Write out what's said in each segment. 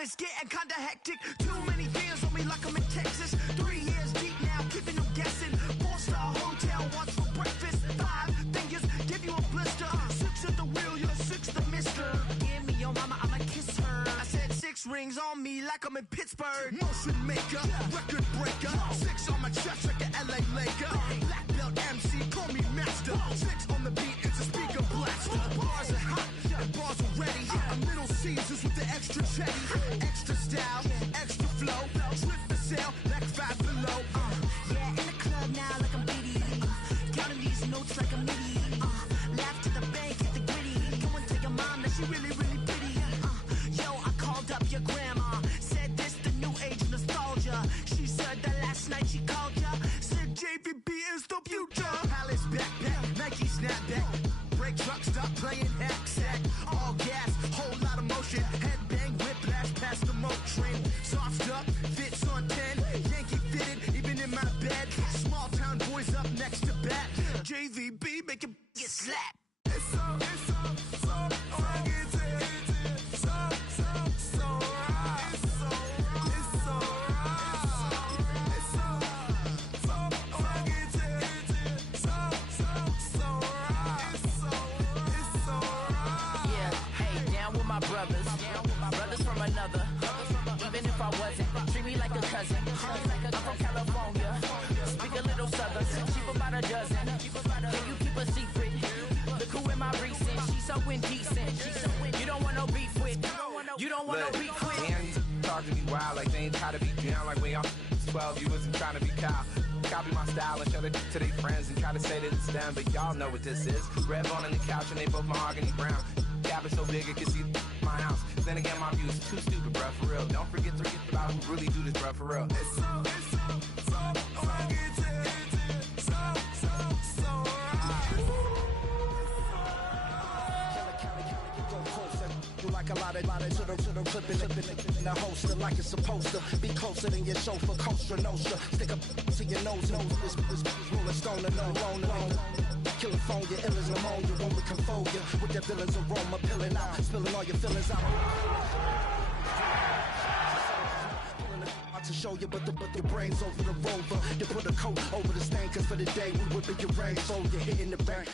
It's getting kinda hectic. Too many fans on me like I'm in Texas. 3 years deep now, keeping them guessing. 4-star hotel, what's for breakfast? 5 fingers, give you a blister. 6 at the wheel, you're 6 the mister. Give me your mama, I'ma kiss her. I said 6 rings on me like I'm in Pittsburgh. Motion maker, record breaker. 6 on my chest like an LA Laker. Black belt MC, call me master. 6 on the beat, it's a speaker blaster. Bars are hot, and bars are ready. I'm Little Caesars with the extra chetty. Extra style, extra flow. Swift for sale, like 5 below. Yeah, in the club now like I'm Diddy. Counting these notes like a MIDI. Laugh to the bank, hit the gritty. Go and tell your mom that she really, really pretty. Yo, I called up your grandma. Said this the new age nostalgia. She said that last night she called ya. Said JVB is the future. Palace backpack, Nike snapback. Break truck, stop playing hack sack. All gas, whole lot of motion. Headbang, whiplash, past the moat train. Soft up, fits on 10. Yankee fitted, even in my bed. Small town boys up next to bat. JVB, make it get slapped. It's so brothers from another. Even if I wasn't, treat me like a cousin. I'm from California, speak a little southern. Cheap about a dozen. Can you keep a secret? Look who in my recent. She's so indecent. You don't want no beef with. You don't want no beef with. Man, you talk to me wild like they ain't try to be down. Like when y'all 12, you wasn't trying to be Kyle. Copy my style and show it to their friends and try to say that it's them, but y'all know what this is. Red bone on the couch and they both mahogany brown. Cabin so big it can see my house. Then again, my view is too stupid, bruh, for real. Don't forget to get about who really do this, bruh, for real. Like a lot of clipping in the holster like it's supposed to be closer than your chauffeur, Costa Nostra. Stick up to your nose, this rolling stone and no loner. Killing phone, your ill as pneumonia when we confold you with that villain's aroma, pilling out, spilling all your feelings out. To show you, but your brain's over the rover. You put a coat over the stain, cause for the day we whipping your brain, so you're hitting the bank.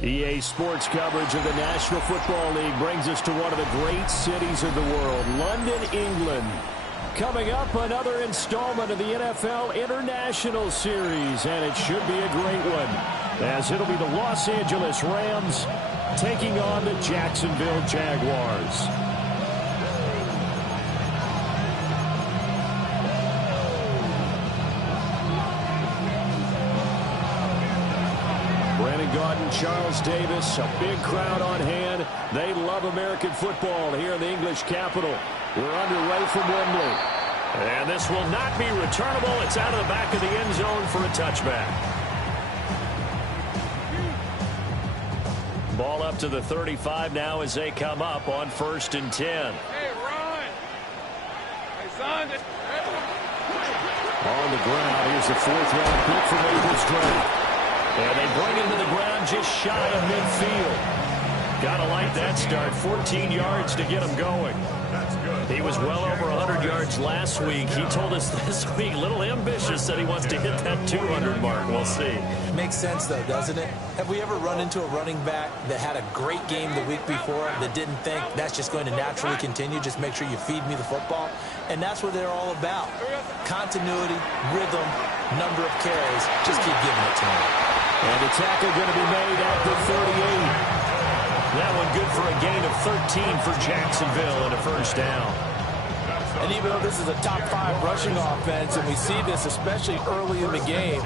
EA Sports coverage of the National Football League brings us to one of the great cities of the world, London, England. Coming up, another installment of the NFL International Series, and it should be a great one, as it'll be the Los Angeles Rams taking on the Jacksonville Jaguars. Brandon Gaudin, Charles Davis, a big crowd on hand. They love American football here in the English capital. We're underway from Wembley. And this will not be returnable. It's out of the back of the end zone for a touchback. Ball up to the 35 now as they come up on 1st and 10. Hey, run! Hey, son! On the ground, here's the 4th-round pick from April's draft. And they bring him to the ground just shy of midfield. Gotta like that start. 14 yards to get him going. That's good. He was well over 100 yards last week. He told us this week, a little ambitious, that he wants to hit that 200 mark. We'll see. Makes sense, though, doesn't it? Have we ever run into a running back that had a great game the week before that didn't think that's just going to naturally continue? Just make sure you feed me the football. And that's what they're all about. Continuity, rhythm, number of carries. Just keep giving it to him. And the tackle going to be made at the 38. That one good for a gain of 13 for Jacksonville and a first down. And even though this is a top 5 rushing offense, and we see this especially early in the game,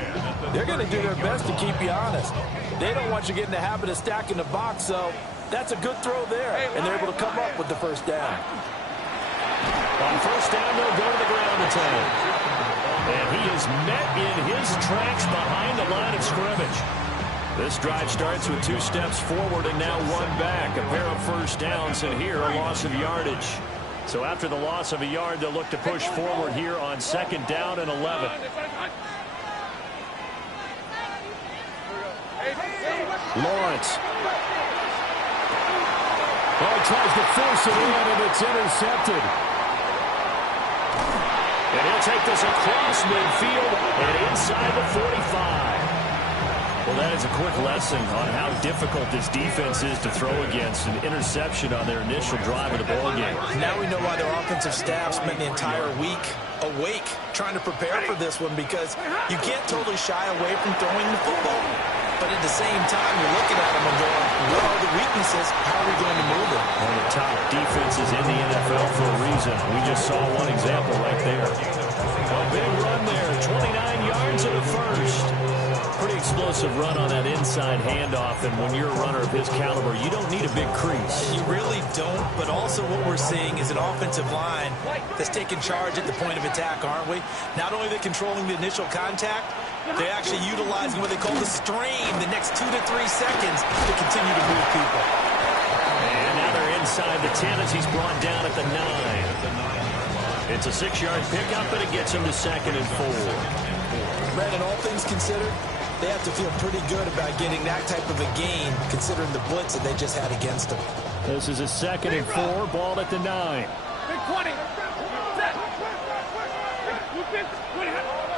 they're going to do their best to keep you honest. They don't want you getting the habit of stacking the box, so that's a good throw there. And they're able to come up with the first down. On first down, they'll go to the ground attack. And he is met in his tracks behind the line of scrimmage. This drive starts with 2 steps forward and now 1 back. A pair of first downs, and here a loss of yardage. So after the loss of a yard, they'll look to push forward here on 2nd down and 11. Lawrence. Oh, he tries to force it in, and it's intercepted. And he'll take this across midfield and inside the 45. Well, that is a quick lesson on how difficult this defense is to throw against. An interception on their initial drive of the ball game. Now we know why their offensive staff spent the entire week awake trying to prepare for this one, because you can't totally shy away from throwing the football. But at the same time, you're looking at them and going, what are the weaknesses? How are we going to move it? One of the top defenses in the NFL for a reason. We just saw one example right there. A big run there, 29 yards and a first. Pretty explosive run on that inside handoff, and when you're a runner of his caliber, you don't need a big crease. You really don't, but also what we're seeing is an offensive line that's taking charge at the point of attack, aren't we? Not only are they controlling the initial contact, they're actually utilizing what they call the strain the next 2 to 3 seconds to continue to move people. And now they're inside the 10 as he's brought down at the 9. It's a 6-yard pickup, but it gets him to 2nd and 4. Brandon, all things considered, they have to feel pretty good about getting that type of a gain, considering the blitz that they just had against them. This is a 2nd and 4, ball at the 9.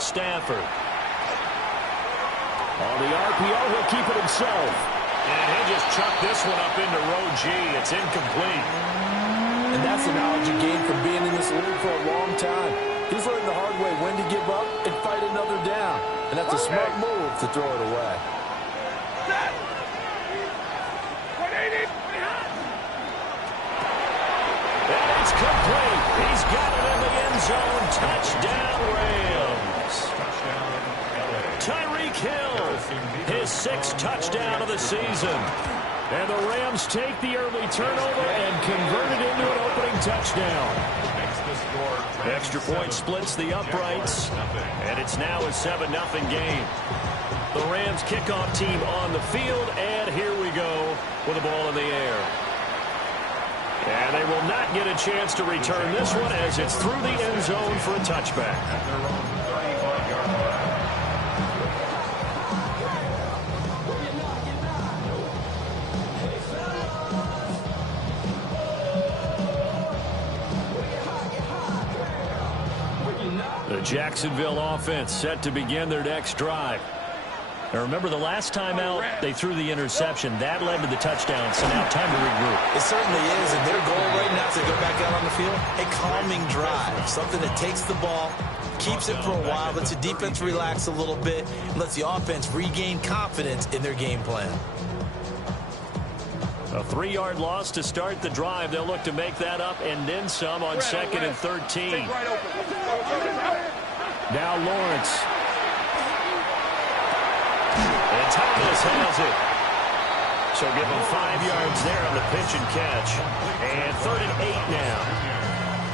Stafford. On the RPO, he'll keep it himself. And he'll just chuck this one up into row G. It's incomplete. And that's the knowledge you gain from being in this league for a long time. He's learned the hard way when to give up and fight another down. And that's a smart move to throw it away. And it's complete. He's got it in the end zone. Touchdown, Rams. Tyreek Hill, his 6th touchdown of the season. And the Rams take the early turnover and convert it into an opening touchdown. Extra point splits the uprights, and it's now a 7-0 game. The Rams kickoff team on the field, and here we go with the ball in the air. And they will not get a chance to return this one as it's through the end zone for a touchback. The Jacksonville offense set to begin their next drive. Now remember, the last time out, they threw the interception. That led to the touchdown, so now time to regroup. It certainly is, and their goal right now is to go back out on the field, a calming drive, something that takes the ball, keeps it for a while, lets the defense relax a little bit, and lets the offense regain confidence in their game plan. A 3-yard loss to start the drive. They'll look to make that up and then some on 2nd and 13. Now Lawrence. And Thomas has it. So give him 5 yards there on the pitch and catch. And 3rd and 8 now.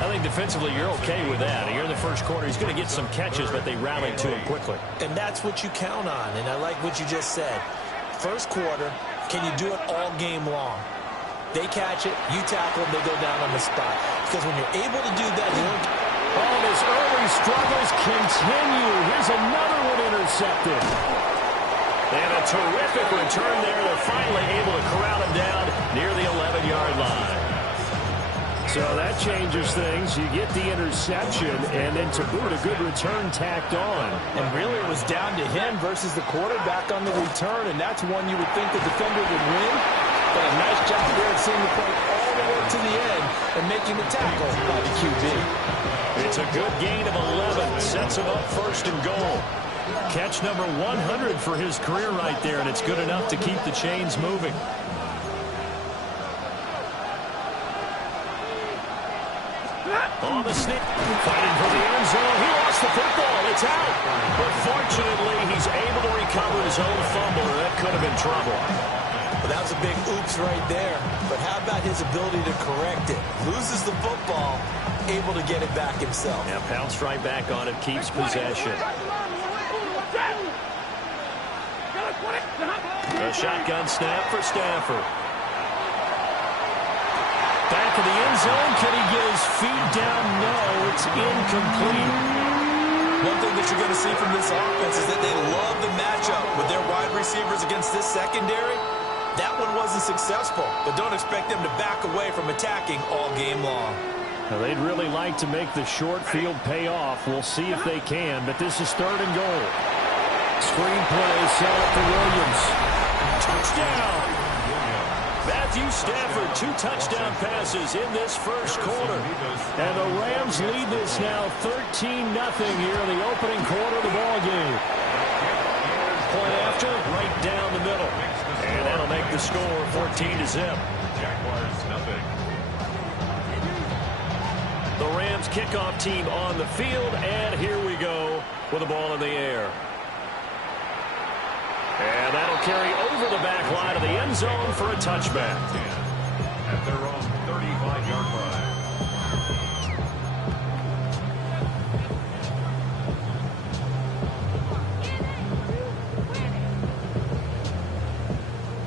I think defensively you're okay with that. Here in the first quarter, he's going to get some catches, but they rallied to him quickly. And that's what you count on, and I like what you just said. First quarter, can you do it all game long? They catch it, you tackle them, they go down on the spot. Because when you're able to do that, you don't... Oh, his early struggles continue. Here's another one intercepted. And a terrific return there. They're finally able to corral him down near the 11-yard line. So that changes things. You get the interception, and then to boot, a good return tacked on. And really it was down to him versus the quarterback on the return, and that's one you would think the defender would win. But a nice job there at seeing the play all the way to the end and making the tackle by the QB. It's a good gain of 11. Sets him up 1st and goal. Catch number 100 for his career right there, and it's good enough to keep the chains moving. On the snap, fighting for the end zone. He lost the football. It's out. But fortunately, he's able to recover his own fumble, or that could have been trouble. Well, that was a big oops right there. But how about his ability to correct it? Loses the football, able to get it back himself. Yeah, pounced right back on it, keeps possession. The shotgun snap for Stafford. Back in the end zone. Can he get his feet down? No, it's incomplete. One thing that you're going to see from this offense is that they love the matchup with their wide receivers against this secondary. That one wasn't successful, but don't expect them to back away from attacking all game long. Now, they'd really like to make the short field pay off. We'll see if they can, but this is 3rd and goal. Screen play set up for Williams. Touchdown! Matthew Stafford, 2 touchdown passes in this first quarter. And the Rams lead this now 13-0 here in the opening quarter of the ballgame. Point after, right down the middle. And that'll make the score 14-0. Jaguars nothing. The Rams kickoff team on the field, and here we go with the ball in the air. And that'll carry over the back line of the end zone for a touchback. At their own 35-yard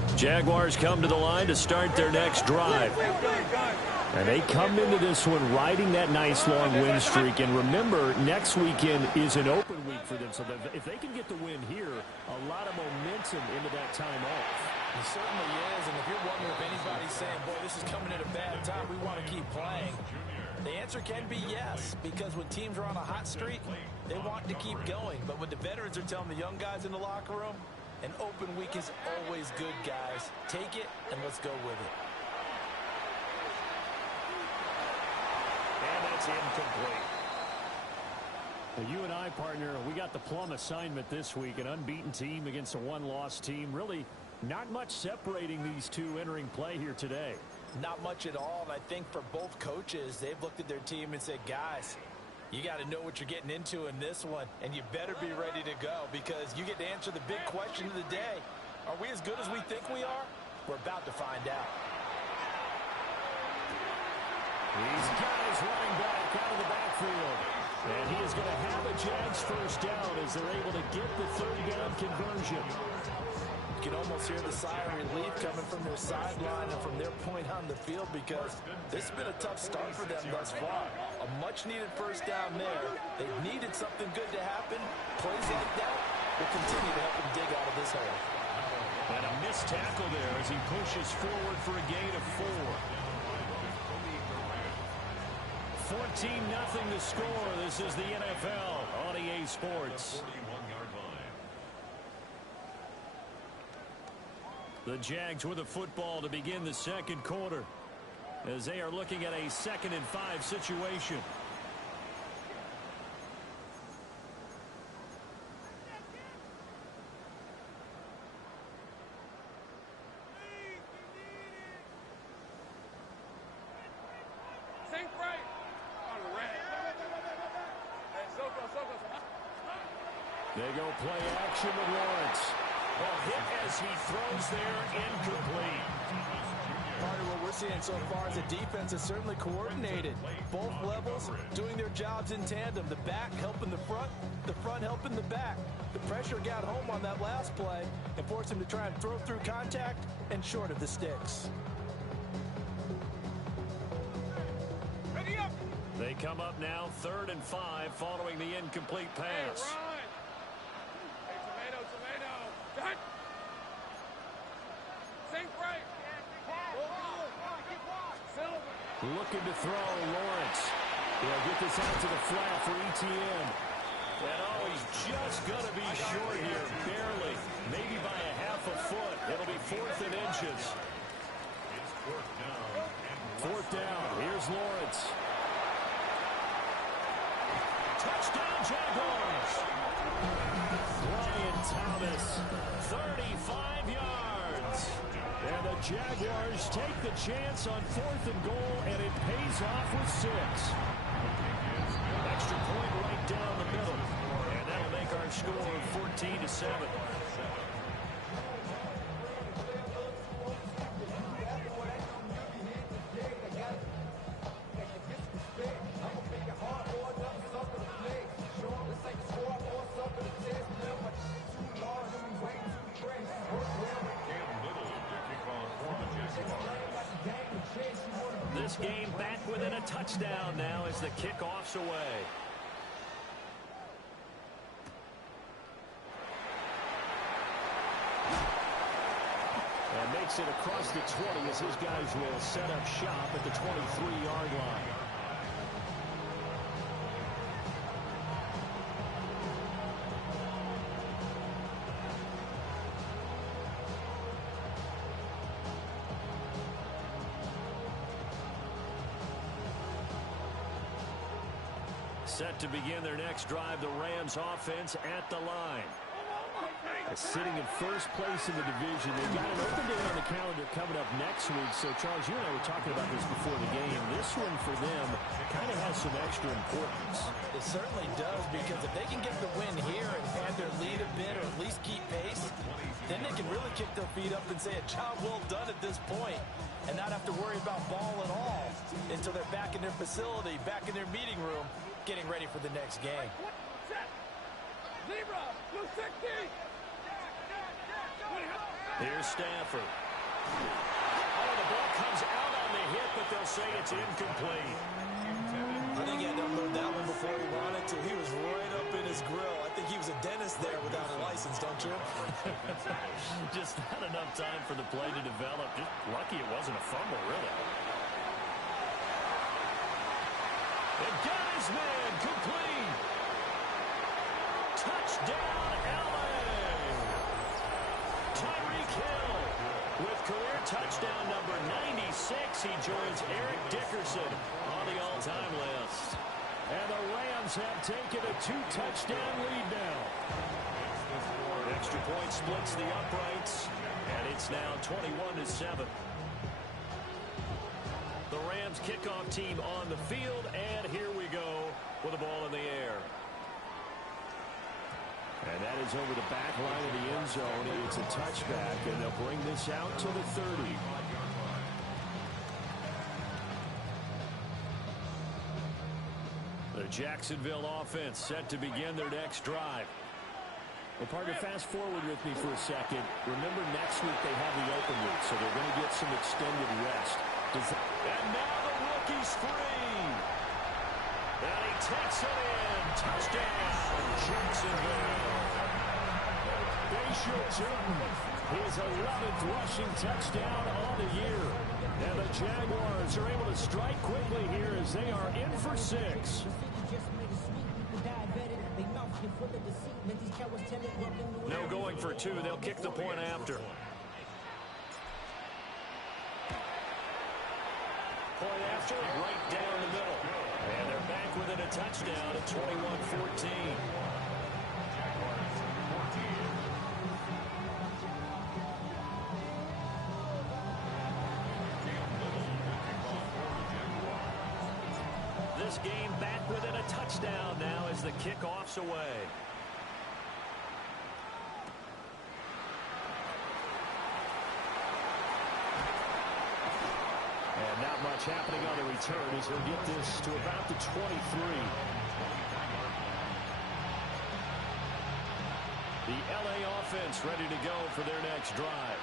line. Jaguars come to the line to start their next drive. And they come into this one riding that nice long win streak. And remember, next weekend is an open week for them. So if they can get the win here, a lot of momentum into that time off. It certainly is. And if you're wondering if anybody's saying, boy, this is coming at a bad time, we want to keep playing, the answer can be yes. Because when teams are on a hot streak, they want to keep going. But when the veterans are telling the young guys in the locker room, an open week is always good, guys. Take it and let's go with it. And that's incomplete. Now, you and I, partner, we got the plum assignment this week. An unbeaten team against a one-loss team. Really not much separating these two entering play here today. Not much at all. And I think for both coaches, they've looked at their team and said, guys, you got to know what you're getting into in this one. And you better be ready to go because you get to answer the big question of the day. Are we as good as we think we are? We're about to find out. He's got his running back out of the backfield. And he is going to have a Jags first down as they're able to get the 3rd down conversion. You can almost hear the sigh of relief coming from their sideline and from their point on the field because this has been a tough start for them thus far. A much-needed first down there. They've needed something good to happen. Plays like that will continue to help them dig out of this hole. And a missed tackle there as he pushes forward for a gain of 4. 14-0 the score. This is the NFL on EA Sports. The Jags with a football to begin the second quarter as they are looking at a 2nd and 5 situation. They go play action with Lawrence. Well, hit as he throws there, incomplete. Part of what we're seeing so far is the defense is certainly coordinated. Both levels doing their jobs in tandem. The back helping the front helping the back. The pressure got home on that last play and forced him to try and throw through contact and short of the sticks. They come up now 3rd and 5 following the incomplete pass. Looking to throw, Lawrence. He'll get this out to the flat for Etienne. And oh, he's just going to be short here, barely. Maybe by a half a foot. It'll be 4th and inches. 4th down. Here's Lawrence. Touchdown, Jaguars. Brian Thomas, 35 yards. And the Jaguars take the chance on 4th and goal, and it pays off with 6. Extra point right down the middle. And that'll make our score 14-7. This game back within a touchdown now as the kickoff's away. And makes it across the 20 as his guys will set up shop at the 23-yard line. Set to begin their next drive, the Rams offense at the line. Sitting in first place in the division. They've got an open day on the calendar coming up next week. So, Charles, you and I were talking about this before the game. This one for them kind of has some extra importance. It certainly does, because if they can get the win here and add their lead a bit or at least keep pace, then they can really kick their feet up and say a job well done at this point and not have to worry about ball at all until they're back in their facility, back in their meeting room, getting ready for the next game. Here's Stafford. Oh, the ball comes out on the hit, but they'll say it's incomplete. I think he had to unload that one before he wanted to. He was right up in his grill. I think he was a dentist there without a license, don't you? Just not enough time for the play to develop. Just lucky it wasn't a fumble, really. They got his man complete. Touchdown, LA. Tyreek Hill with career touchdown number 96. He joins Eric Dickerson on the all-time list. And the Rams have taken a 2-touchdown lead now. Extra point splits the uprights, and it's now 21-7. The Rams kickoff team on the field, and here we go with the ball in the air. And that is over the back line of the end zone. It's a touchback, and they'll bring this out to the 30. The Jacksonville offense set to begin their next drive. Well, partner, fast forward with me for a second. Remember, next week they have the open week, so they're going to get some extended rest. And now the rookie's free. And he takes it in. Touchdown, Jacksonville. Bayshaw Jordan, his 11th rushing touchdown on the year. And the Jaguars are able to strike quickly here as they are in for 6. No going for 2. They'll kick the point after. Point after, right down the middle. And they're back within a touchdown at 21-14. This game back within a touchdown now as the kickoff's away. And not much happening on the return as he'll get this to about the 23. The LA offense ready to go for their next drive.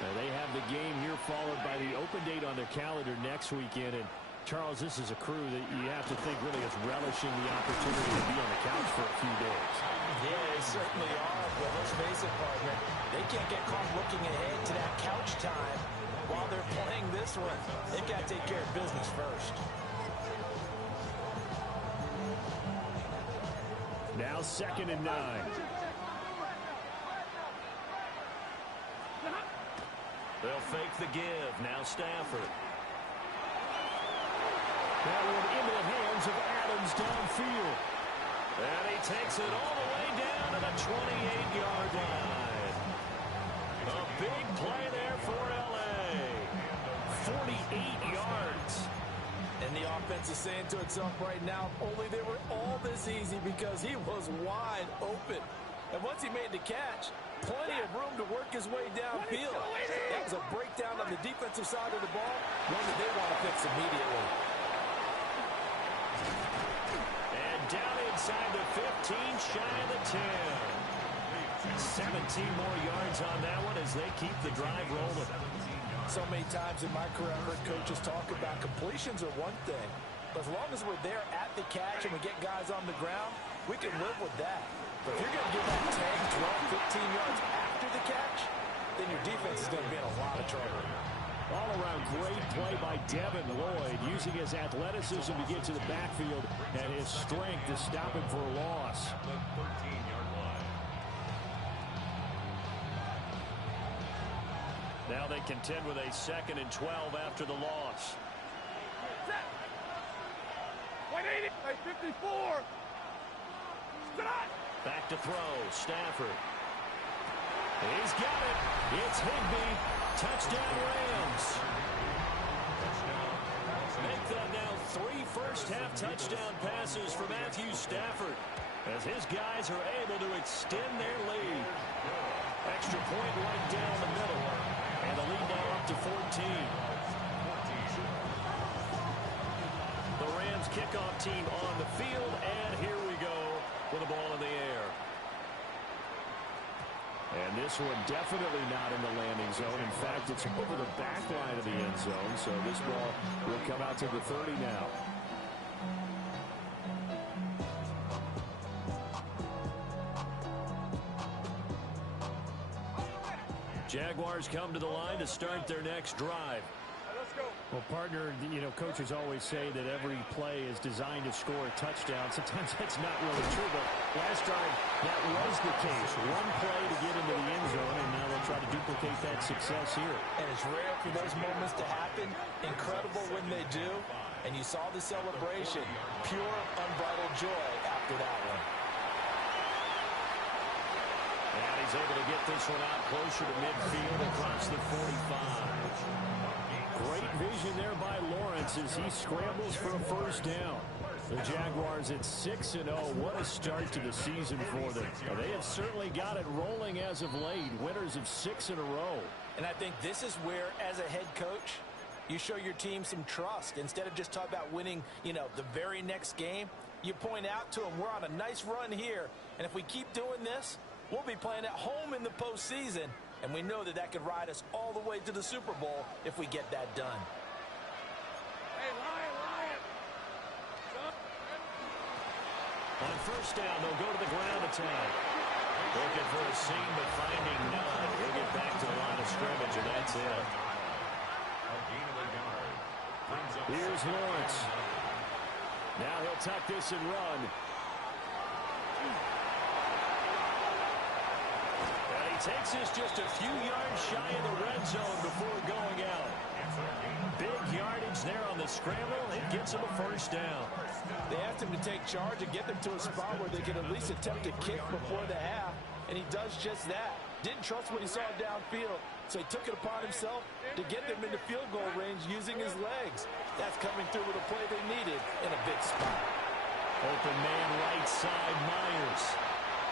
Now they have the game here followed by the open date on their calendar next weekend. And Charles, this is a crew that you have to think really is relishing the opportunity to be on the couch for a few days. Yeah, they certainly are. But let's face it, partner, they can't get caught looking ahead to that couch time while they're playing this one. They've got to take care of business first. Now 2nd and 9. They'll fake the give. Now Stafford. That one into the hands of Adams downfield. And he takes it all the way down to the 28-yard line. A big play there for L.A. 48 yards. And the offense is saying to itself right now, only they were all this easy because he was wide open. And once he made the catch, plenty of room to work his way downfield. That was a breakdown on the defensive side of the ball, one that they want to fix immediately. And down inside the 15, shy of the 10. 17 more yards on that one as they keep the drive rolling. So many times in my career, I've heard coaches talk about completions are one thing. But as long as we're there at the catch and we get guys on the ground, we can live with that. But if you're going to give that 10, 12, 15 yards after the catch, then your defense is going to be in a lot of trouble. All-around great play by Devin Lloyd, using his athleticism to get to the backfield and his strength to stop him for a loss. The 13-yard line. Now they contend with a 2nd and 12 after the loss. Hey, 54. Back to throw, Stafford. He's got it. It's Higbee. Touchdown, Rams. Make that now 3 first-half touchdown passes for Matthew Stafford as his guys are able to extend their lead. Extra point right down the middle, and the lead now up to 14. The Rams kickoff team on the field, and here we go with the ball in the air. And this one definitely not in the landing zone. In fact, it's over the back line of the end zone, so this ball will come out to the 30 now. Jaguars come to the line to start their next drive. Well, partner, coaches always say that every play is designed to score a touchdown. Sometimes that's not really true, but last time that was the case. One play to get into the end zone, and now they'll try to duplicate that success here. And it's rare for those moments to happen. Incredible when they do. And you saw the celebration. Pure, unbridled joy after that one. And he's able to get this one out closer to midfield across the 45. Great vision there by Lawrence as he scrambles for a first down. The Jaguars at 6-0. What a start to the season for them. They have certainly got it rolling as of late. Winners of 6 in a row. And I think this is where, as a head coach, you show your team some trust. Instead of just talking about winning, the very next game, you point out to them, we're on a nice run here. And if we keep doing this, we'll be playing at home in the postseason. And we know that could ride us all the way to the Super Bowl if we get that done. Hey, Lion. On first down, they'll go to the ground attack. Looking for a seam, but finding none. He'll get back to the line of scrimmage, and that's it. Here's Lawrence. Now he'll tuck this and run. Takes this just a few yards shy of the red zone before going out. Big yardage there on the scramble. It gets him a first down. They asked him to take charge and get them to a spot where they could at least attempt a kick before the half, and he does just that. Didn't trust what he saw downfield, so he took it upon himself to get them into field goal range using his legs. That's coming through with a play they needed in a big spot. Open man right side, Myers.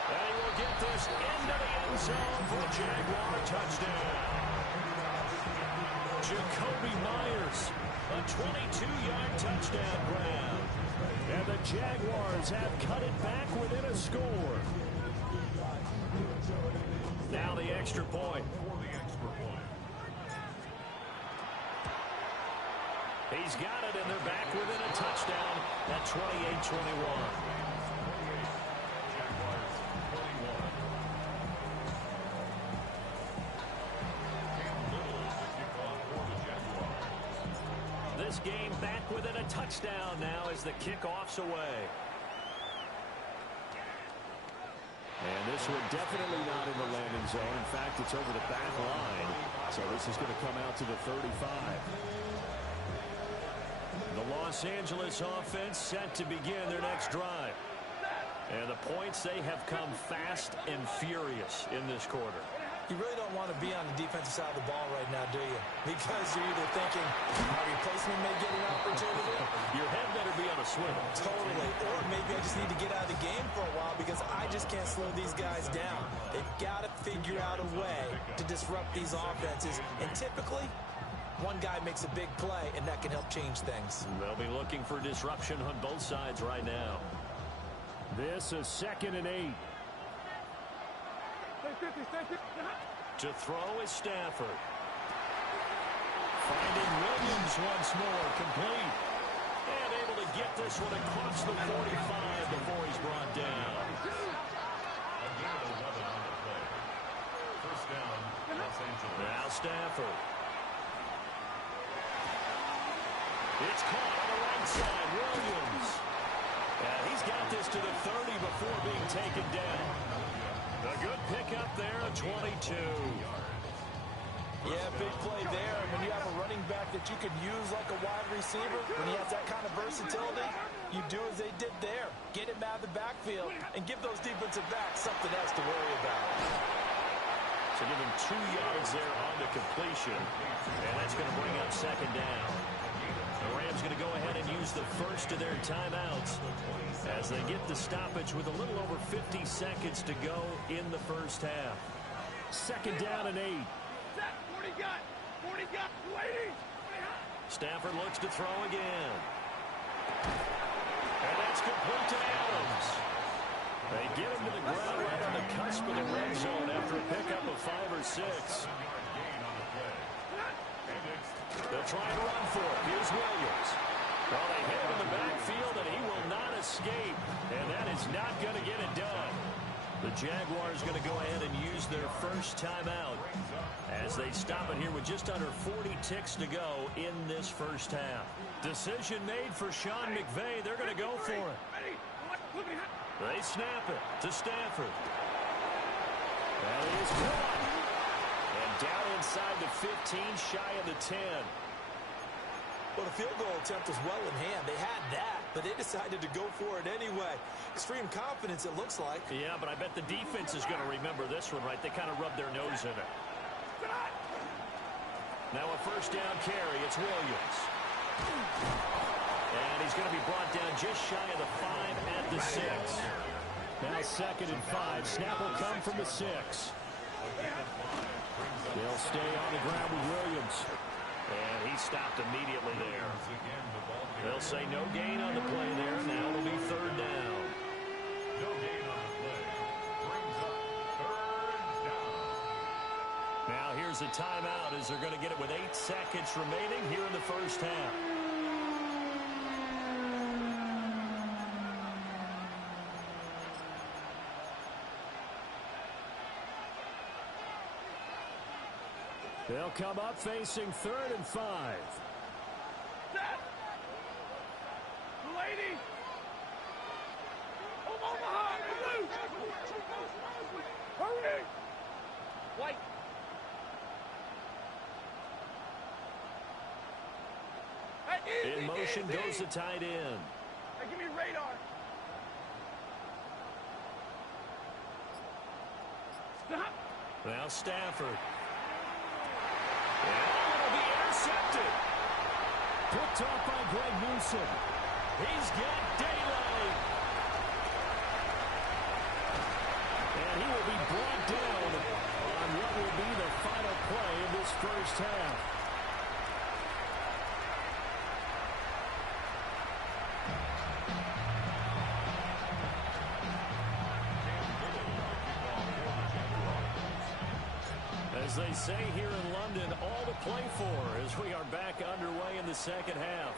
And he will get this into the end zone for a Jaguar touchdown. Jakobi Myers, a 22-yard touchdown grab. And the Jaguars have cut it back within a score. Now the extra point. He's got it, and they're back within a touchdown at 28-21. This game back within a touchdown now as the kickoff's away. And this one definitely not in the landing zone. In fact, it's over the back line. So this is going to come out to the 35. The Los Angeles offense set to begin their next drive. And the points, they have come fast and furious in this quarter. You really don't want to be on the defensive side of the ball right now, do you? Because you're either thinking, my replacement may get an opportunity. Your head better be on a swivel. Totally. Or maybe I just need to get out of the game for a while because I just can't slow these guys down. They've got to figure out a way to disrupt these offenses. And typically, one guy makes a big play, and that can help change things. They'll be looking for disruption on both sides right now. This is 2nd and 8. To throw is Stafford. Finding Williams once more, complete. And able to get this one across the 45 before he's brought down. First down, Los Angeles. Now Stafford. It's caught on the right side. Williams. And he's got this to the 30 before being taken down. A good pickup there, a 22. Yeah, big play there. And when you have a running back that you could use like a wide receiver, when he has that kind of versatility, you do as they did there. Get him out of the backfield and give those defensive backs something else to worry about. So give him 2 yards there on the completion. And that's going to bring up second down. The Rams going to go ahead and use the first of their timeouts as they get the stoppage with a little over 50 seconds to go in the first half. Second down and 8. 40 got. 40 got. 280. Stafford looks to throw again. And that's complete to Adams. They get him to the ground right on the cusp of the red zone after a pickup of 5 or 6. They'll try and run for it. Here's Williams. Well, they hit him in the backfield, and he will not escape. And that is not going to get it done. The Jaguars going to go ahead and use their first timeout as they stop it here with just under 40 ticks to go in this first half. Decision made for Sean McVay. They're going to go for it. They snap it to Stafford. That is caught. And down inside the 15, shy of the 10. Well, the field goal attempt was well in hand. They had that, but they decided to go for it anyway. Extreme confidence, it looks like. Yeah, but I bet the defense is going to remember this one, right? They kind of rubbed their nose in it. Now a first down carry. It's Williams. And he's going to be brought down just shy of the 5 at the 6. Now second and 5. Snap will come from the 6. They'll stay on the ground with Williams. And he stopped immediately there. They'll say no gain on the play there. Now it'll be third down. No gain on the play. Brings up third down. Now here's a timeout as they're going to get it with 8 seconds remaining here in the first half. They'll come up facing third and 5. Set. 280. Omaha. Blue. Hurry. White. Hey, In motion goes the tight end. Hey, give me radar. Stop. Now Stafford. And it'll be intercepted. Picked off by Greg Newsom. He's got daylight. And he will be brought down on what will be the final play of this first half. As they say here in London, all to play for as we are back underway in the second half.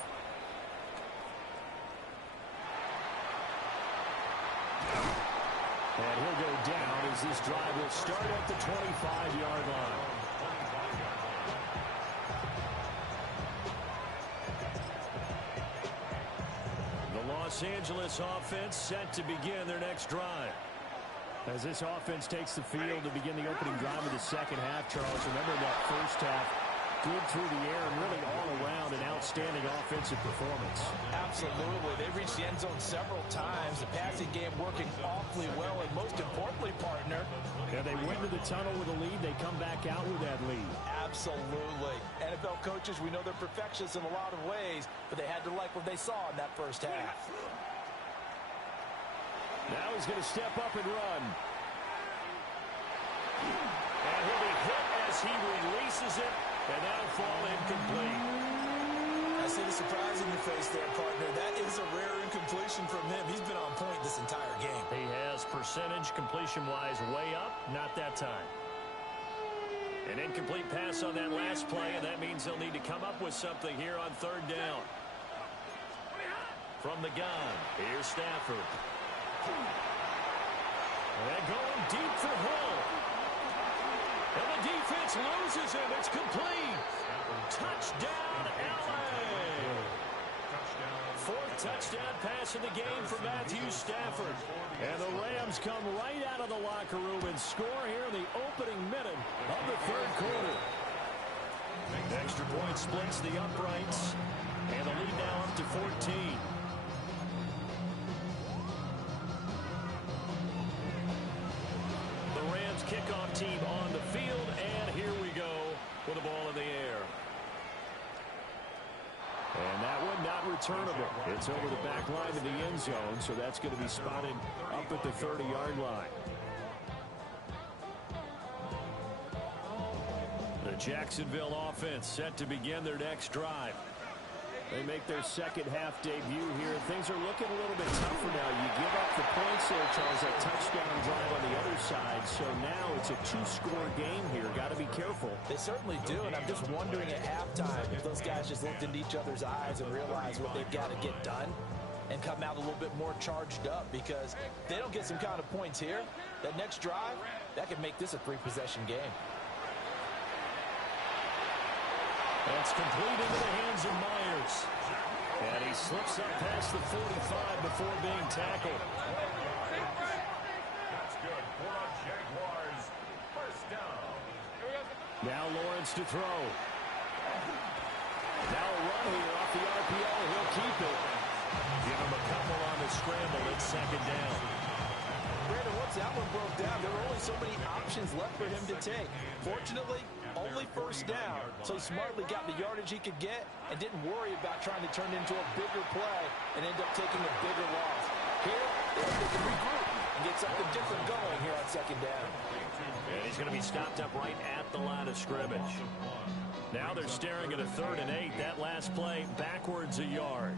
And he'll go down as this drive will start at the 25-yard line. The Los Angeles offense set to begin their next drive. As this offense takes the field to begin the opening drive of the second half, Charles, remember that first half, good through the air and really all around an outstanding offensive performance. Absolutely. They reached the end zone several times. The passing game working awfully well, and most importantly, partner. Yeah, they went to the tunnel with a lead. They come back out with that lead. Absolutely. NFL coaches, we know they're perfectionists in a lot of ways, but they had to like what they saw in that first half. Now he's going to step up and run. And he'll be hit as he releases it, and that'll fall incomplete. I see the surprise in your face there, partner. That is a rare incompletion from him. He's been on point this entire game. He has percentage completion-wise way up, not that time. An incomplete pass on that last play, and that means they'll need to come up with something here on third down. From the gun, here's Stafford. And going deep for Hill. And the defense loses him. It's complete. Touchdown, LA. Fourth touchdown pass of the game for Matthew Stafford. And the Rams come right out of the locker room and score here in the opening minute of the third quarter. The extra point splits the uprights. And the lead now up to 14. The Rams kickoff team on the field. And here we go with the ball in the air. And that one not returnable. It's over the back line of the end zone, so that's going to be spotted up at the 30-yard line. The Jacksonville offense set to begin their next drive. They make their second half debut here. Things are looking a little bit tougher now. You give up the points there, Charles, that touchdown drive on the other side. So now it's a two-score game here. Got to be careful. They certainly do, and I'm just wondering at halftime if those guys just looked into each other's eyes and realized what they've got to get done and come out a little bit more charged up, because if they don't get some kind of points here, that next drive, that could make this a three-possession game. That's complete into the hands of Myers. And he slips up past the 45 before being tackled. That's good for the Jaguars. First down. Now Lawrence to throw. Now a run here off the RPO. He'll keep it. Give him a couple on the scramble. It's second down. Brandon, once that one broke down, there were only so many options left for him to take. Fortunately, only first down, so he smartly got the yardage he could get and didn't worry about trying to turn it into a bigger play and end up taking a bigger loss. Here, they can regroup and get something different going here on second down. And he's going to be stopped up right at the line of scrimmage. Now they're staring at a 3rd and 8. That last play, backwards a yard.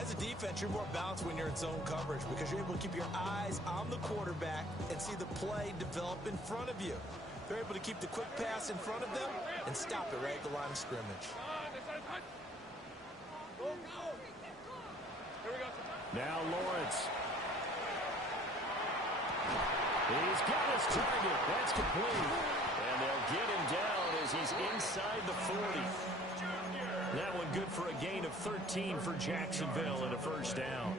As a defense, you're more balanced when you're in zone coverage because you're able to keep your eyes on the quarterback and see the play develop in front of you. They're able to keep the quick pass in front of them and stop it right at the line of scrimmage. Now Lawrence. He's got his target. That's complete. And they'll get him down as he's inside the 40. That one good for a gain of 13 for Jacksonville and a first down.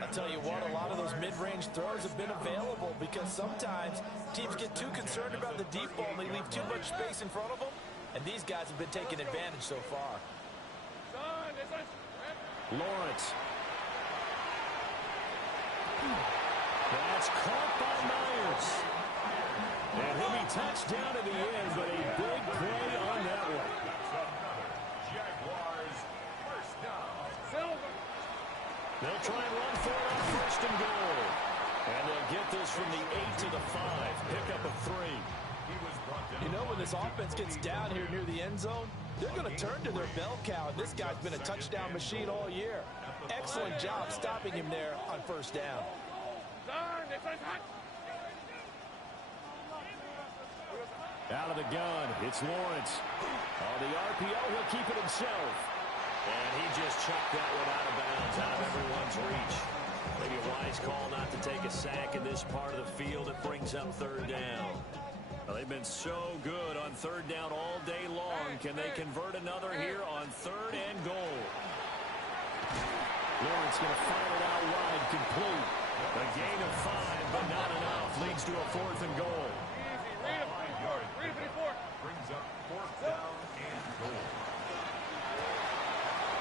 I'll tell you what, a lot of those mid-range throws have been available because sometimes teams get too concerned about the deep ball and they leave too much space in front of them, and these guys have been taking advantage so far. Lawrence. That's caught by Myers. And he'll be touched down at the end, but a big play on that one. Jaguars, first down. They'll try and run for it on first and goal. And they'll get this from the 8 to the 5. Pick up a 3. You know, when this offense gets down here near the end zone, they're going to turn to their bell cow. This guy's been a touchdown machine all year. Excellent job stopping him there on first down. Out of the gun, it's Lawrence. On the RPO, he'll keep it himself. And he just chucked that one out of bounds, out of everyone's reach. Maybe a wise call not to take a sack in this part of the field. It brings up third down. Well, they've been so good on third down all day long. Can they convert another here on 3rd and goal? Lawrence going to fire it out wide, complete. A gain of 5, but not enough. Leads to a 4th and goal. Brings up 4th down and goal.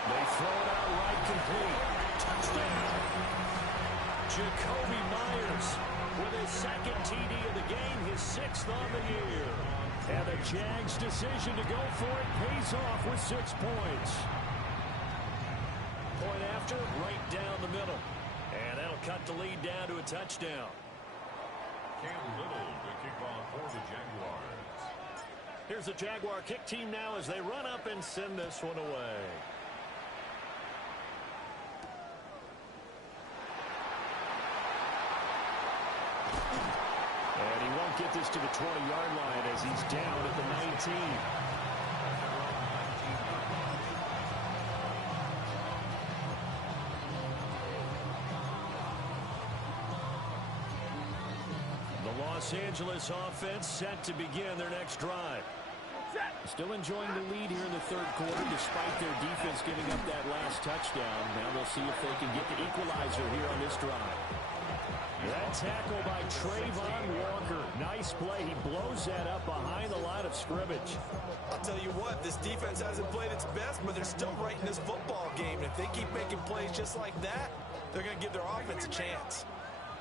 They throw it out right, complete. Touchdown. Jacoby Myers with his 2nd TD of the game, his 6th on the year. And the Jags' decision to go for it pays off with 6 points. Point after, right down the middle. And that'll cut the lead down to a touchdown. Cam Little to kick off for the Jaguars. Here's the Jaguar kick team now as they run up and send this one away. And he won't get get this to the 20-yard line as he's down at the 19. The Los Angeles offense set to begin their next drive. Still enjoying the lead here in the third quarter despite their defense giving up that last touchdown. Now they'll see if they can get the equalizer here on this drive. That tackle by Trayvon Walker. Nice play. He blows that up behind the line of scrimmage. I'll tell you what, this defense hasn't played its best, but they're still right in this football game. And if they keep making plays just like that, they're going to give their offense a chance.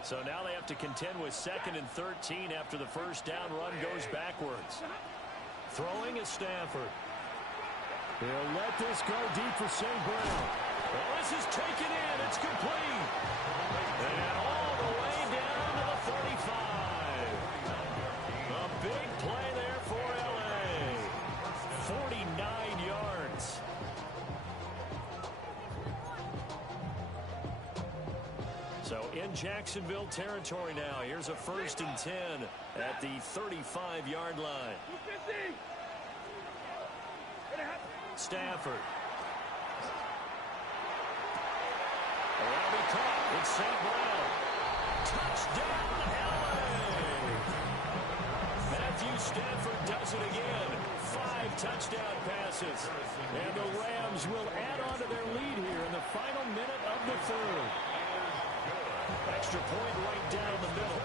So now they have to contend with 2nd and 13 after the first down run goes backwards. Throwing is Stafford. He'll let this go deep for St. Brown. Well, this is taken in. It's complete. And all the way down to the 35. A big play there for L.A. 49 yards. So in Jacksonville territory now. Here's a 1st and 10 at the 35-yard line. Stafford. That'll be caught. It's St. Brown. Touchdown, L.A. Matthew Stafford does it again. 5 touchdown passes. And the Rams will add on to their lead here in the final minute of the third. Extra point right down the middle.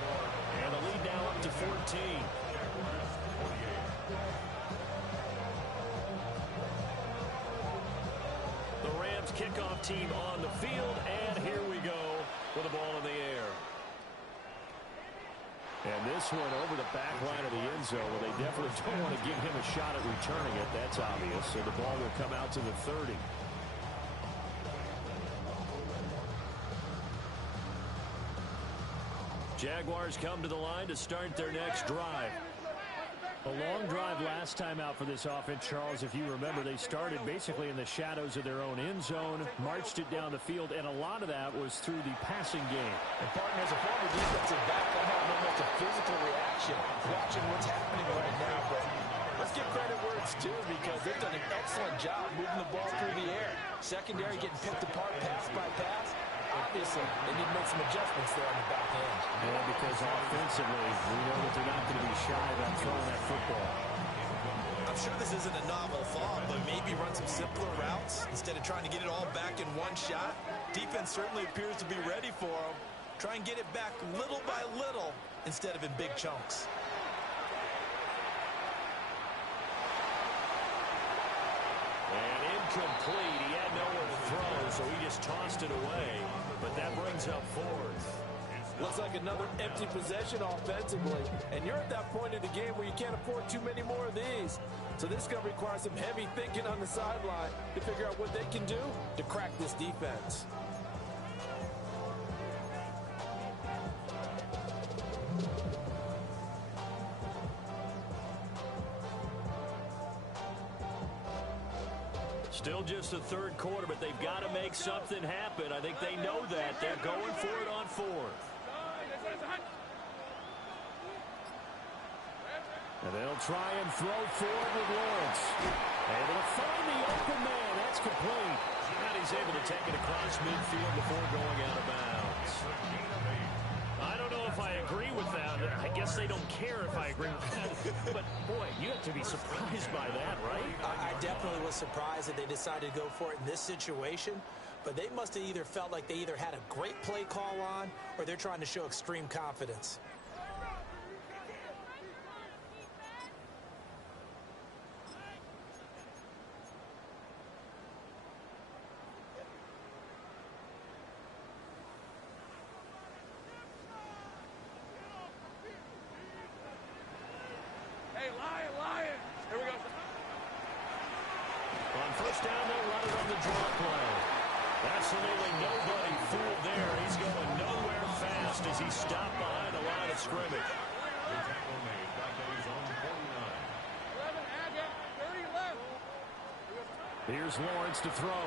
And the lead now up to 14. The Rams kickoff team on the field. And here we go with the ball in the air. And this one over the back line of the end zone. Well, they definitely don't want to give him a shot at returning it. That's obvious. So the ball will come out to the 30. Jaguars come to the line to start their next drive. A long drive last time out for this offense, Charles. If you remember, they started basically in the shadows of their own end zone, marched it down the field, and a lot of that was through the passing game. And partner, as a former defensive back, I have almost a physical reaction watching what's happening right now. But let's give credit where it's due because they've done an excellent job moving the ball through the air. Secondary getting picked apart pass by pass. Obviously, they need to make some adjustments there on the back end. Yeah, because offensively, we know that they're not going to be shy about throwing that football. I'm sure this isn't a novel thought, but maybe run some simpler routes instead of trying to get it all back in one shot. Defense certainly appears to be ready for them. Try and get it back little by little instead of in big chunks. And incomplete. He had nowhere to throw, so he just tossed it away. But that brings up 4th. Looks like another empty possession offensively. And you're at that point in the game where you can't afford too many more of these. So this is going to require some heavy thinking on the sideline to figure out what they can do to crack this defense. Still just the third quarter, but they've got to make something happen. I think they know that. They're going for it on 4th. And they'll try and throw forward with Lawrence. Able to find the open man. That's complete. And he's able to take it across midfield before going out of bounds. I don't know if I agree with that. I guess they don't care if I agree with that. But, boy, you have to be surprised by that, right? I definitely was surprised that they decided to go for it in this situation. But they must have either felt like they either had a great play call on or they're trying to show extreme confidence. Hey, Lions! Here we go. On first down, they'll run it on the draw play. Absolutely nobody fooled there. He's going nowhere fast as he stopped behind the line of scrimmage. Tackle made by those on 49. 11, Agate, 30 left. Here's Lawrence to throw.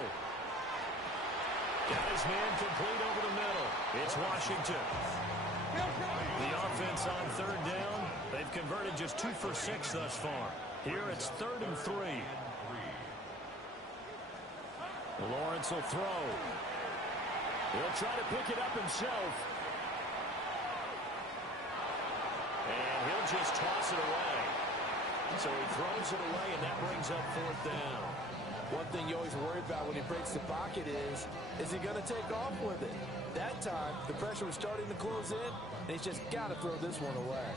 Got his man complete over the middle. It's Washington. The offense on third down. They've converted just 2 for 6 thus far. Here it's 3rd and 3. Lawrence will throw. He'll try to pick it up himself. And he'll just toss it away. So he throws it away, and that brings up 4th down. One thing you always worry about when he breaks the pocket is he going to take off with it? That time, the pressure was starting to close in, and he's just got to throw this one away.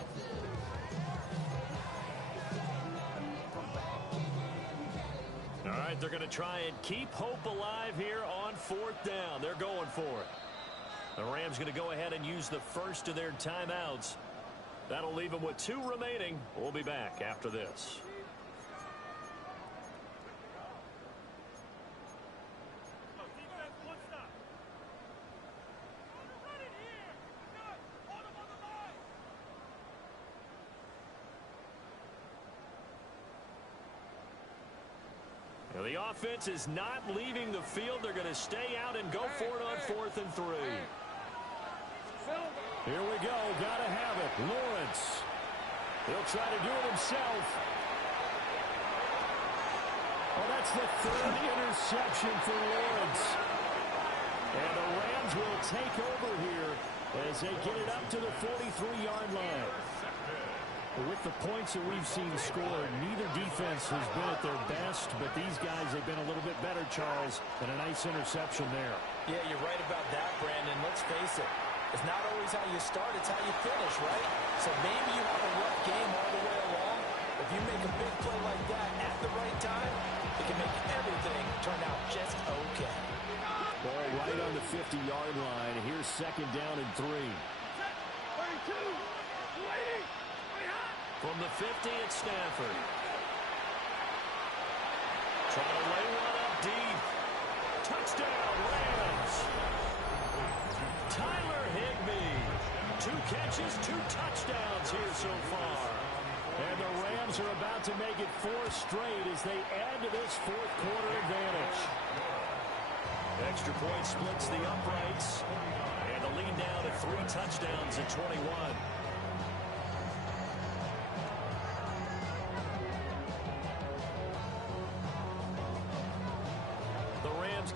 All right, they're going to try and keep hope alive here on 4th down. They're going for it. The Rams going to go ahead and use the first of their timeouts. That'll leave them with 2 remaining. We'll be back after this. Now, the offense is not leaving the field. They're going to stay out and go for it on 4th and 3. Here we go. Got to have it. Lawrence. He'll try to do it himself. Oh, that's the 3rd interception for Lawrence. And the Rams will take over here as they get it up to the 43-yard line. With the points that we've seen scored, neither defense has been at their best, but these guys have been a little bit better, Charles, and a nice interception there. Yeah, you're right about that, Brandon. Let's face it. It's not always how you start, it's how you finish, right? So maybe you have a rough game all the way along. If you make a big play like that at the right time, it can make everything turn out just okay. Ball right on the 50-yard line. Here's 2nd down and 3. 32. Waiting. From the 50, it's Stafford. Trying to lay one up deep. Touchdown, Rams. Tyler Higbee. 2 catches, 2 touchdowns here so far. And the Rams are about to make it 4 straight as they add to this 4th quarter advantage. Extra point splits the uprights. And the lead down at 3 touchdowns at 21.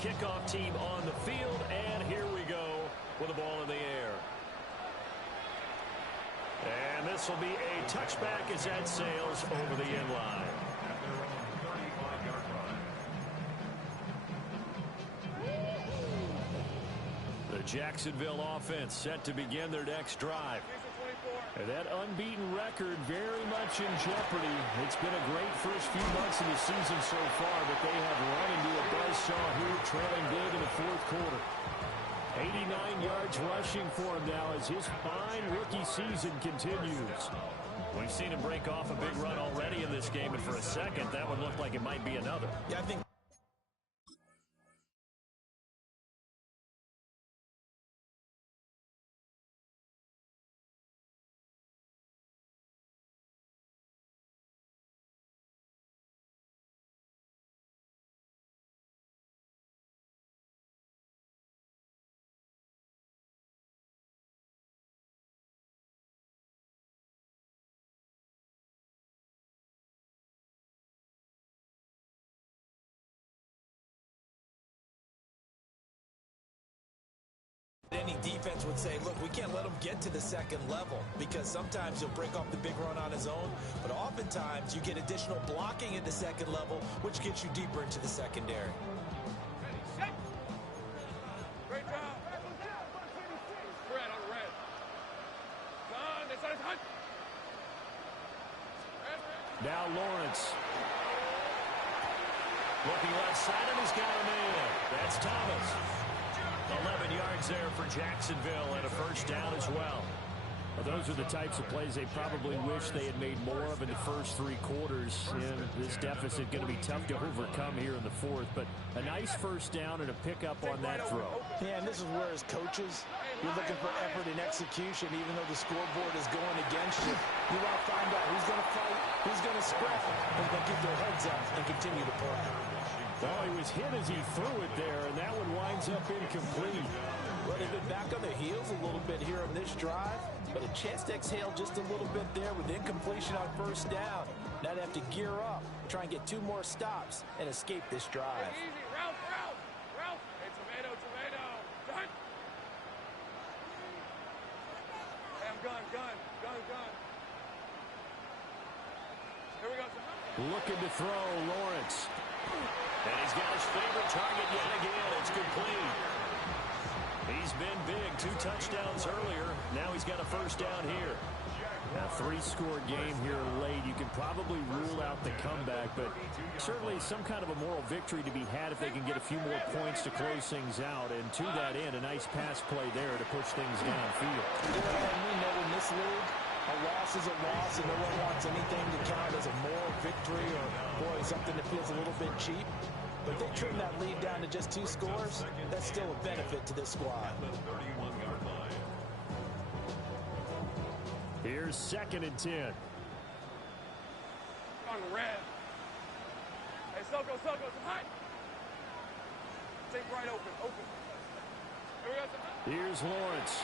Kickoff team on the field, and here we go with the ball in the air. And this will be a touchback as that sails over the end line. The Jacksonville offense set to begin their next drive. And that unbeaten record very much in jeopardy. It's been a great first few months of the season so far, but they have run into a buzzsaw here, trailing big in the 4th quarter. 89 yards rushing for him now as his fine rookie season continues. We've seen him break off a big run already in this game, and for a second, that would look like it might be another. Yeah, I think any defense would say, look, we can't let him get to the 2nd level because sometimes he'll break off the big run on his own, but oftentimes you get additional blocking at the 2nd level, which gets you deeper into the secondary. Great job. Red on red. Done. This is hunt. Now Lawrence. Looking left side, and he's got a man. That's Thomas. 11 yards there for Jacksonville and a first down as well. Well, those are the types of plays they probably wish they had made more of in the first 3 quarters. And this deficit going to be tough to overcome here in the 4th. But a nice first down and a pickup on that throw. Yeah, and this is where as coaches, you're looking for effort and execution, even though the scoreboard is going against you. You want to find out who's going to fight, who's going to scrap, and then keep their heads up and continue to play. Well, he was hit as he threw it there, and that one winds up incomplete. Well, they've been back on their heels a little bit here on this drive. but a chance to exhale just a little bit there with incompletion on first down. Now they have to gear up, try and get 2 more stops, and escape this drive. Easy. Ralph. Hey, tomato. Done. Hey, I'm gun. Here we go. Looking to throw, Lawrence. And he's got his favorite target yet again. It's complete. He's been big. 2 touchdowns earlier. Now he's got a first down here. A 3-score game here late. You can probably rule out the comeback, but certainly some kind of a moral victory to be had if they can get a few more points to close things out. And to that end, a nice pass play there to push things downfield. And we know in this league, a loss is a loss, and no one wants anything to count as a moral victory or, boy, something that feels a little bit cheap. But they trim that lead down to just 2 scores. That's still a benefit to this squad. Here's 2nd and 10. On the red. Hey, Soko, it's hot. Take right open. Here we go. Here's Lawrence.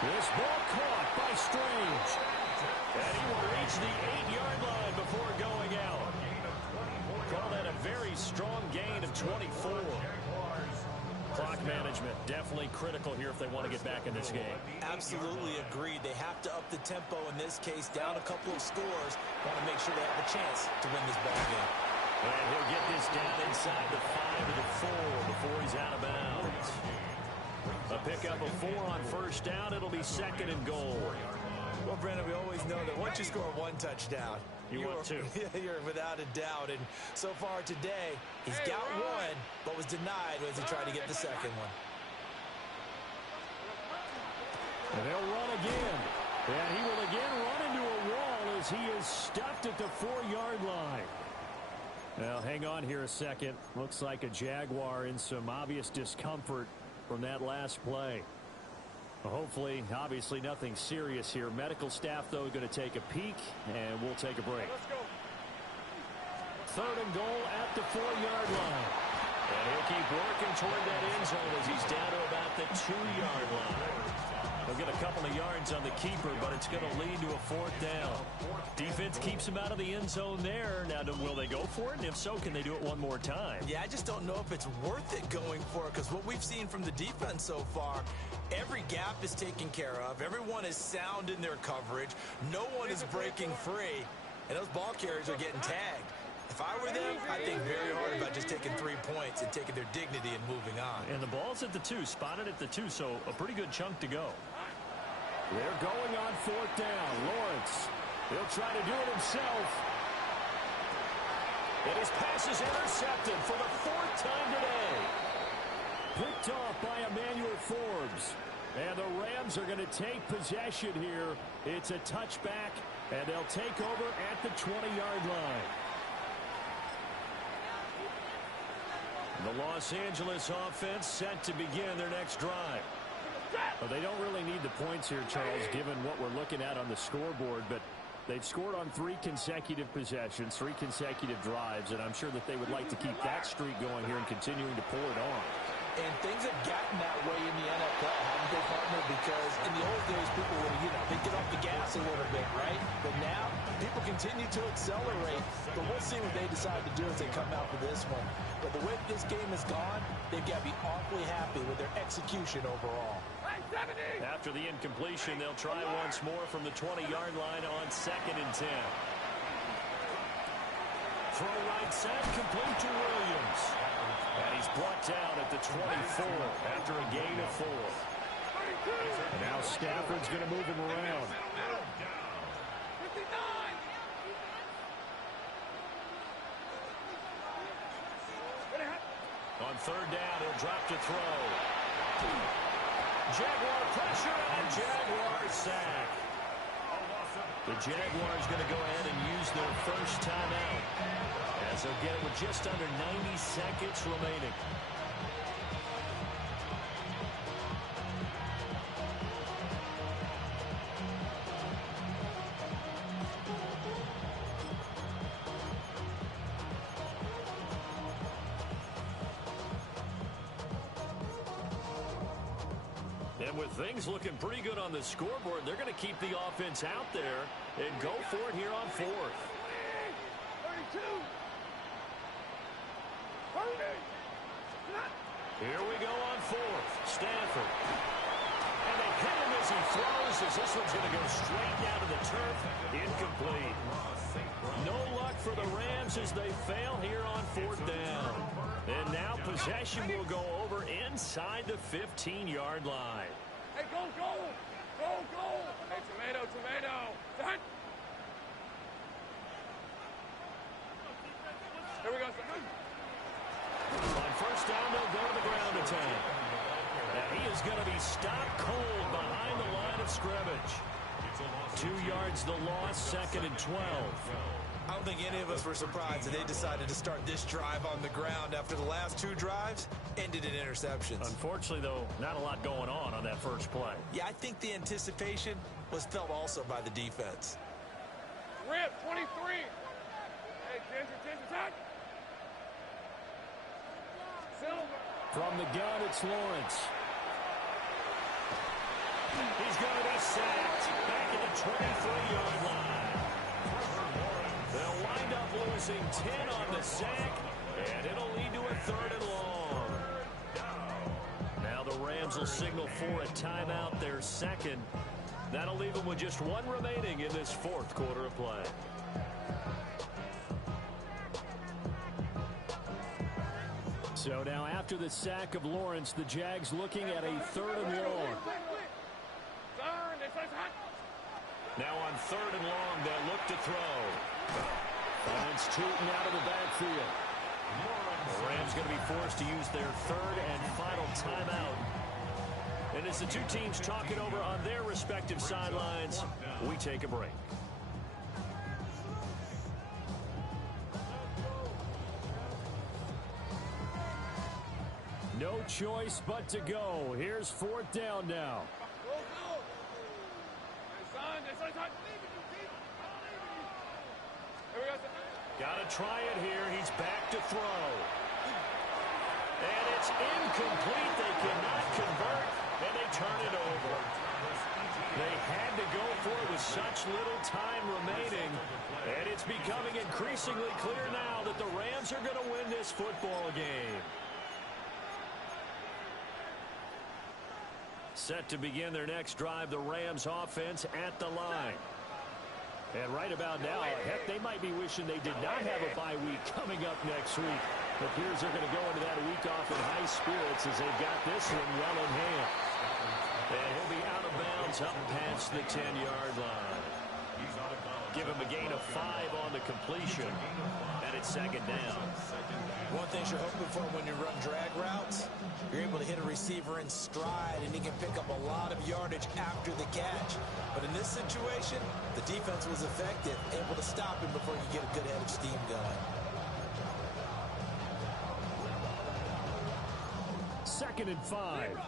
This ball caught by Strange. And he will reach the 8-yard line before going out. Call that a very strong gain of 24. Clock management definitely critical here if they want to get back in this game. Absolutely agreed. They have to up the tempo in this case, down a couple of scores. Want to make sure they have a chance to win this ball game. And he'll get this down inside the 5 to the 4 before he's out of bounds. A pickup of 4 on first down. It'll be 2nd and goal. Well, Brandon, we always know that once you score 1 touchdown, you want 2. You're without a doubt. And so far today, he's got 1, but was denied as he tried to get the second one. And they'll run again. And he will again run into a wall as he is stuffed at the 4-yard line. Now, hang on here a second. Looks like a Jaguar in some obvious discomfort from that last play. Hopefully, obviously, nothing serious here. Medical staff, though, going to take a peek, and we'll take a break. Let's go. 3rd and goal at the 4-yard line. And he'll keep working toward that end zone as he's down to about the 2-yard line. He'll get a couple of yards on the keeper, but it's going to lead to a 4th down. Defense keeps him out of the end zone there. Now, will they go for it? And if so, can they do it one more time? Yeah, I just don't know if it's worth it going for it, because what we've seen from the defense so far, every gap is taken care of. Everyone is sound in their coverage. No one is breaking free, and those ball carriers are getting tagged. If I were them, I'd think very hard about just taking 3 points and taking their dignity and moving on. And the ball's at the 2, spotted at the 2, so a pretty good chunk to go. They're going on 4th down. Lawrence, he'll try to do it himself. And his pass is intercepted for the 4th time today. Picked off by Emmanuel Forbes. And the Rams are going to take possession here. It's a touchback, and they'll take over at the 20-yard line. The Los Angeles offense set to begin their next drive. Well, they don't really need the points here, Charles, given what we're looking at on the scoreboard, but they've scored on 3 consecutive possessions, 3 consecutive drives, and I'm sure that they would like to keep that streak going here and continuing to pull it on. And things have gotten that way in the NFL, haven't they, partner? Because in the old days, people would, they get off the gas a little bit, right? But now, people continue to accelerate. But we'll see what they decide to do as they come out for this one. But the way this game has gone, they've got to be awfully happy with their execution overall. After the incompletion, they'll try once more from the 20-yard line on 2nd and 10. Throw right side, complete to Williams. And he's brought down at the 24 after a gain of 4. And now Stafford's going to move him around. 59. On 3rd down, he'll drop to throw. Jaguar pressure and a Jaguar sack. The Jaguars going to go ahead and use their first timeout, as they'll get it with just under 90 seconds remaining. And with things looking pretty good on the scoreboard, they're going to keep the offense out there and go for it here on fourth. 32. Here we go on fourth. Stanford. And they hit him as he throws, as this one's going to go straight down to the turf. Incomplete. No luck for the Rams as they fail here on fourth down. And now possession will go over inside the 15-yard line. Hey, go, go! Go, go! Hey, tomato, tomato! Done! Here we go, son. On first down, they'll go to the ground attack. And he is going to be stopped cold behind the line of scrimmage. 2 yards the loss, second and 12. I don't think any of us were surprised that they decided to start this drive on the ground after the last 2 drives ended in interceptions. Unfortunately, though, not a lot going on that first play. Yeah, I think the anticipation was felt also by the defense. Rip, 23. Hey, Ginger, touch. Silver. From the gun, it's Lawrence. He's going to be sacked back at the 23-yard line. They'll wind up losing 10 on the sack, and it'll lead to a third and long. Now the Rams will signal for a timeout, their second. That'll leave them with just 1 remaining in this fourth quarter of play. So now after the sack of Lawrence, the Jags looking at a third and long. Now on third and long, they'll look to throw. And it's Tootin out of the backfield. The Rams going to be forced to use their third and final timeout. And as the two teams talk it over on their respective sidelines, we take a break. No choice but to go. Here's fourth down now. Got to try it here. He's back to throw. And it's incomplete. They cannot convert, and they turn it over. They had to go for it with such little time remaining, and it's becoming increasingly clear now that the Rams are going to win this football game. Set to begin their next drive, the Rams offense at the line. And right about now, heck, they might be wishing they did not have a bye week coming up next week. It appears they're going to go into that week off in high spirits as they've got this one well in hand. And he'll be out of bounds up past the 10-yard line. Give him a gain of 5 on the completion, and it's second down. One thing you're hoping for when you run drag routes, you're able to hit a receiver in stride, and he can pick up a lot of yardage after the catch. But in this situation, the defense was effective, able to stop him before you get a good head of steam going. Second and 5.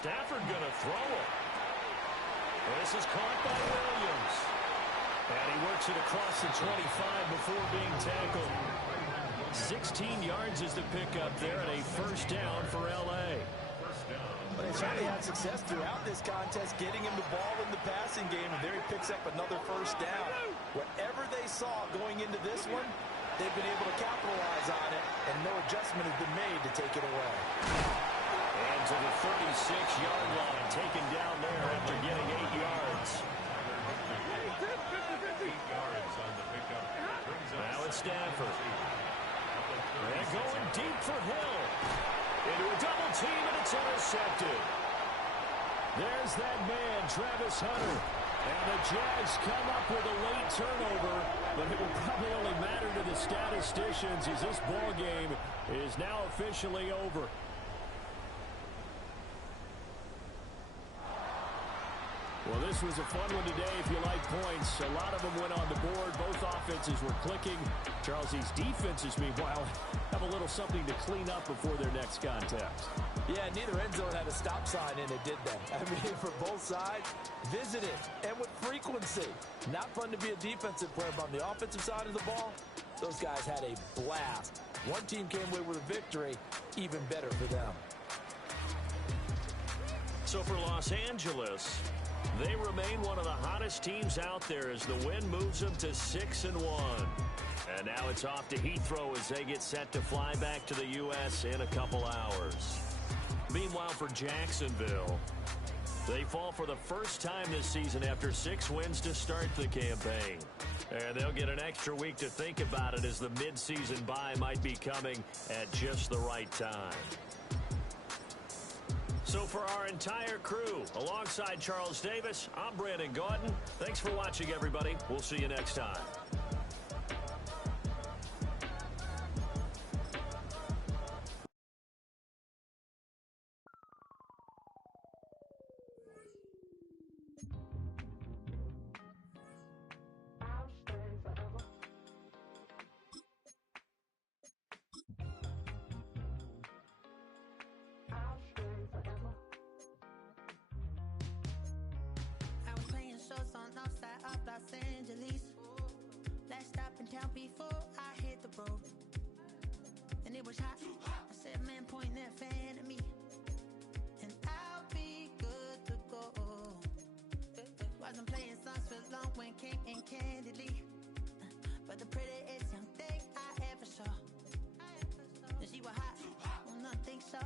Stafford going to throw it. This is caught by Williams. And he works it across the 25 before being tackled. 16 yards is the pickup there, and a first down for L.A. But they certainly had success throughout this contest, getting him the ball in the passing game, and there he picks up another first down. Whatever they saw going into this one, they've been able to capitalize on it, and no adjustment has been made to take it away. And to the 36-yard line, taken down there after getting 8 yards. Now it's Stanford. They're going deep for Hill. Into a double team, and it's intercepted. There's that man, Travis Hunter. And the Jags come up with a late turnover, but it will probably only matter to the statisticians as this ball game is now officially over. Well, this was a fun one today if you like points. A lot of them went on the board. Both offenses were clicking. Charles, these defenses, meanwhile, have a little something to clean up before their next contest. Yeah, neither end zone had a stop sign in it, did they? I mean, for both sides, visit it, and with frequency. Not fun to be a defensive player, but on the offensive side of the ball, those guys had a blast. One team came away with a victory, even better for them. So for Los Angeles, they remain one of the hottest teams out there as the win moves them to 6-1. And now it's off to Heathrow as they get set to fly back to the U.S. in a couple hours. Meanwhile, for Jacksonville, they fall for the first time this season after 6 wins to start the campaign. And they'll get an extra week to think about it as the midseason bye might be coming at just the right time. So for our entire crew, alongside Charles Davis, I'm Brandon Gaudin. Thanks for watching, everybody. We'll see you next time. She was hot, nothing so